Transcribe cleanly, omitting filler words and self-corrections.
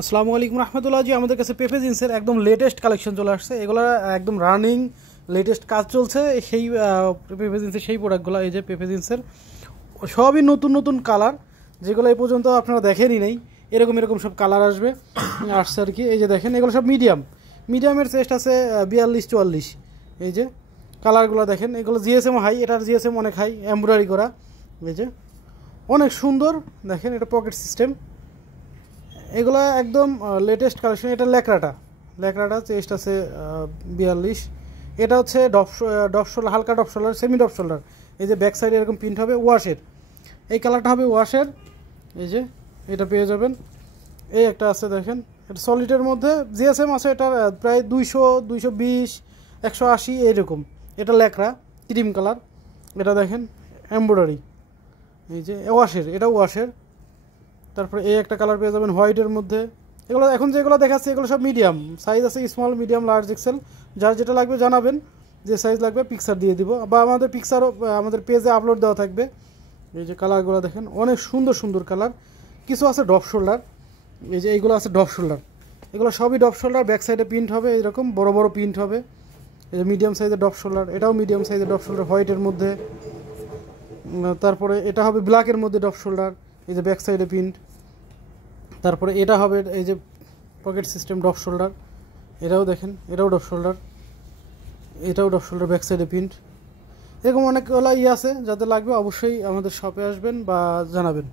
আসসালামু আলাইকুম রহমতুল্লাহ জি, আমাদের কাছে পেপে জিন্সের একদম লেটেস্ট কালেকশন চলে আসছে। এগুলো একদম রানিং লেটেস্ট কাজ চলছে সেই পেপে জিন্সের সেই প্রোডাক্টগুলো। এই যে পেপে জিন্সের সবই নতুন নতুন কালার, যেগুলো এই পর্যন্ত আপনারা দেখেনই নাই। এরকম এরকম সব কালার আসছে আর কি। এই যে দেখেন, এগুলো সব মিডিয়ামের চেস্ট আছে 42-44। এই যে কালারগুলো দেখেন, এগুলো জিএসএম হাই, এটার জিএসএম অনেক হাই, এমব্রয়ডারি করা। এই যে অনেক সুন্দর দেখেন, এটা পকেট সিস্টেম। এগুলো একদম লেটেস্ট কালেকশন। এটা ল্যাকড়াটা চেস্ট আছে 42। এটা হচ্ছে ডপ শোল্ডার, হালকা depth shoulder, semi depth shoulder. এই যে ব্যাক সাইডে এরকম প্রিন্ট হবে ওয়াশের, এই কালারটা হবে ওয়াশের। এই যে এটা পেয়ে যাবেন। এই একটা আছে দেখেন, এটা সলিডের মধ্যে জিএসএম আছে, এটা প্রায় 200, 220, 180 এইরকম। এটা ল্যাকড়া ক্রিম কালার। এটা দেখেন এমব্রয়ডারি, এই যে ওয়াশের, এটা ওয়াশের। তারপরে এই একটা কালার পেয়ে যাবেন হোয়াইটের মধ্যে। এগুলো এখন যেগুলো দেখাচ্ছে এগুলো সব মিডিয়াম সাইজ আছে, স্মল, মিডিয়াম, লার্জ, এক্সেল। যার যেটা লাগবে জানাবেন, যে সাইজ লাগবে পিকচার দিয়ে দিব, বা আমাদের পিকচারও আমাদের পেজে আপলোড দেওয়া থাকবে। এই যে কালারগুলো দেখেন, অনেক সুন্দর সুন্দর কালার। কিছু আছে ডপ শোল্ডার, এই যে এইগুলো আছে ডপ শোল্ডার। এগুলো সবই ডপ শোল্ডার, ব্যাক সাইডে প্রিন্ট হবে এরকম বড় বড় প্রিন্ট হবে। এই যে মিডিয়াম সাইজের ডপ শোল্ডার, এটাও মিডিয়াম সাইজের ডপ শোল্ডার হোয়াইটের মধ্যে। তারপরে এটা হবে ব্ল্যাকের মধ্যে ডপ শোল্ডার, এই যে ব্যাক সাইডে প্রিন্ট। তারপরে এটা হবে এই যে পকেট সিস্টেম ডপ শোল্ডার, এটাও দেখেন, এটাও ডপ শোল্ডার, এটাও ডপ শোল্ডার, ব্যাক সাইডে প্রিন্ট। এরকম অনেকগুলো আছে, যাদের লাগবে অবশ্যই আমাদের শপে আসবেন বা জানাবেন।